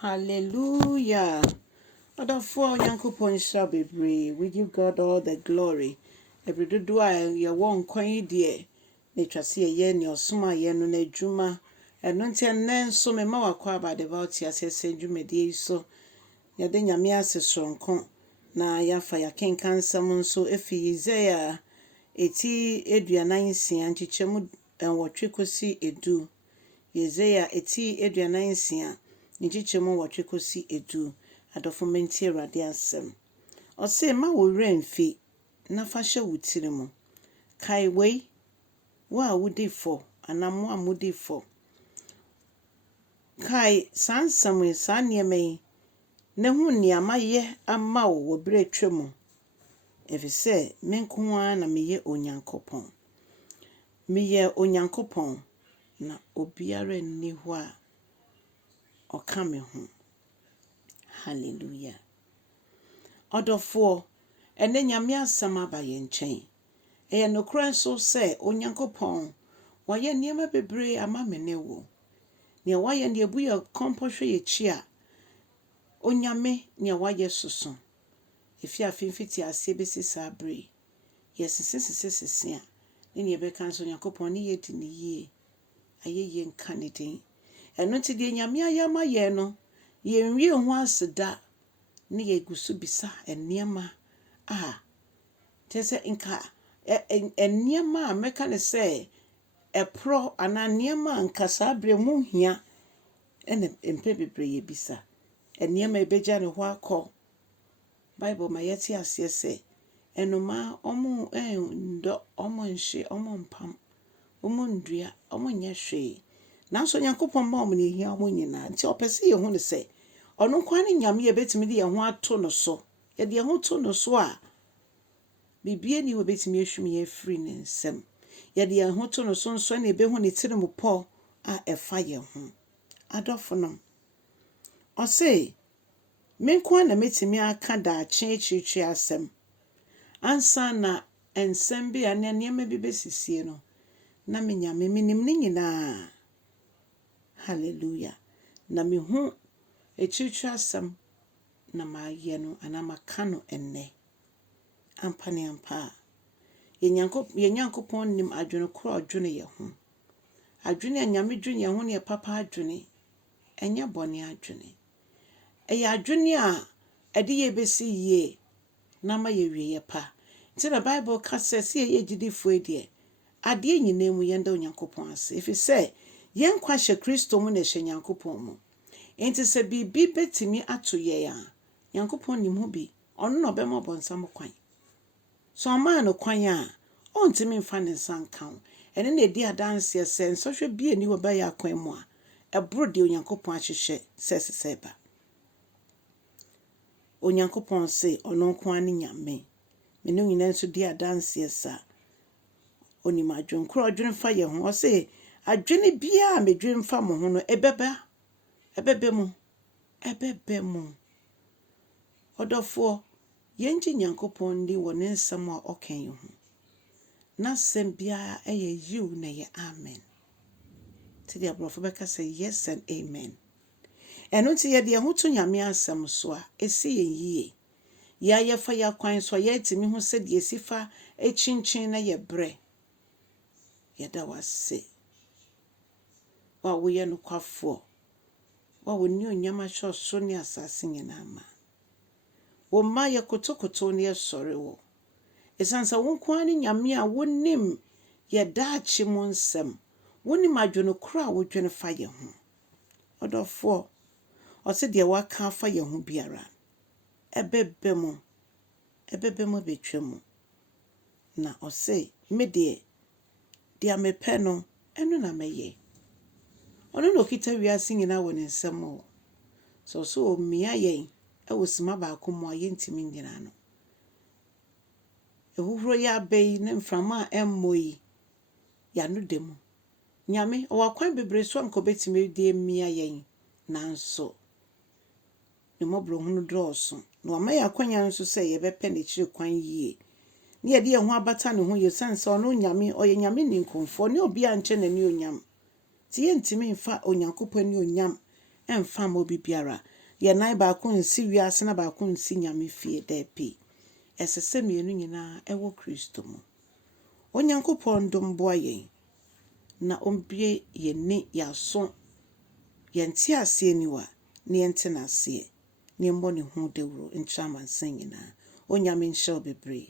Hallelujah. Adafo Nyankopɔn shall be brave. We give God all the glory. Every do I your one coin dear. Nature see a yen your summa yen no juma. And non ten nen so me ma wakwa by the vouty as I send you me dear so. Yade nyame ase sonko. Na yafa ya ken kansamon so efi Isaiah eti eduanan sia nchichemu enwotwe kosi edu. Isaiah eti eduanan sia nchichemu watwe kosi edu. Adofo menti Awurade asem. Ose ma wo remfi na fa hye wutire mu. Kai wei wa wudi fo anamo amudi fo. Kai sansam sa niamai ne hu niama ye ama wo bre twemu. Efise menkoa na meye Onyankopɔn. Meye Onyankopɔn na obiara nni ho a ɔka me ho. Hallelujah. Odofo ene nyame asɛm aba ye nkyɛn. Eye nokran so sɛ Onyankopɔn waye niema bebre ama me ne wo. Ne waye ne ebu ye kompɔhwe ye chi a Onyame ne waye soso. Efi afimfiti ase besi sabre. Yesesesesese a ne yebeka so Onyankopɔn ne yedi ne yie. Ayeye nka ne din. Eno ti de nyame ayama ye no ye nwie ho aseda ne ye gusu bisa eniema tese nka eniema meka ne se epro ana niema nka sabre mu hia ene empe bebre ye bisa eniema ebeja ne ho akọ Bible ma yeti ase se enoma omu ndo omu nhye omu mpam omu ndua omu nye hwe nanso Nyankopɔn ma omu ne hia omu nyina nti opese ye hu ne se ono kwa ne nyame ye betimi de ye ho ato no so ye de ye ho to no so a bibie ni we betimi ehwum ye free ne nsem ye de ye ho to no so nso na ebe hu ne tiri mu po a efa ye ho adofo no o say menko na metimi aka da chichichi asem ansa na ensem bi ane niema bi besisie no na me nyame minim ne nyina. Hallelujah. Na me hu echichi asem na ma ye no ana maka no enne ampane ampa ye Nyankopɔn nim adwene kro adwene ye ho adwene nyame dwene ye ho ne papa adwene enya bone adwene eye adwene a ade ye besi ye na ma ye wie ye pa nti na Bible ka se ye gidifo edie ade nyina mu yenda Onyankopɔn ase efi se ye nkwa hye Kristo mu na hye Nyankopɔn mu enti se bibi betimi ato ye a Nyankopɔn nim ho bi ono no bema bonsam kwan so ma no kwan a ontimi mfa ne sankan ene na edi adanse se nsohwe bi ani wo ba ya kwan mu a ebro de Onyankopɔn ahyehye se ba Onyankopɔn se ono kwan ne nyame me no nyina nso di adanse sa onima adwen kro adwen fa ye ho o se adwene bia medwen fa mo ho no ebebe mu odofo yenji Nyankopɔn ndi wo ne nsem a okan ye ho na sem bia eye yiw na ye amen ti dia brofo beka say yes and amen eno ti ye de ho to nyame asem so a esi ye yie ya ye fa ya kwan so ye timi ho se de sifa echinchin na ye bre ye da wase wa wo ye no kwafo wa wo ni onyama hye so ne asase nyina ma wo ma ye kotokoto ne sore wo esansa wo kwa ne nyame a wonim ye daachi mu nsem wonim adwene kro a wo dwene fa ye ho odofo o se de waka fa ye ho biara ebebe mu betwemu na o se me de dia mepe no eno na meye ono no kita wiase nyina wo ne nsem o so mia yen ewo sima ba akomo aye ntimi nyina no ehuhuro ya bei ne mframa emmoi ya no demu nyame o wakwan bebre so anko betime de mia yen nanso ne mobro hunu droso no amaya kwanya nso se ye bepe ne kire kwan yie ne ye de ho abata ne ho ye sansa ono nyame o ye nyame ni nkonfo ne obi anche na ne onyam ti ye ntimi mfa Onyankopɔn ne onyam ɛmfa ma obi biara. Yɛ nan baako nsi wiase na baako nsi Nyame fie daapi. Ɛsɛ sɛ mmienu nyinaa ɛwɔ Kristo mu. Onyankopɔn dom boa yɛn na ombie yɛni yɛaso yɛnte aseɛ niwa na yɛnte n'aseɛ na yɛmmɔ ne ho dawuro nkyerɛ amansan nyinaa. Onyame nhyɛ wo bebree.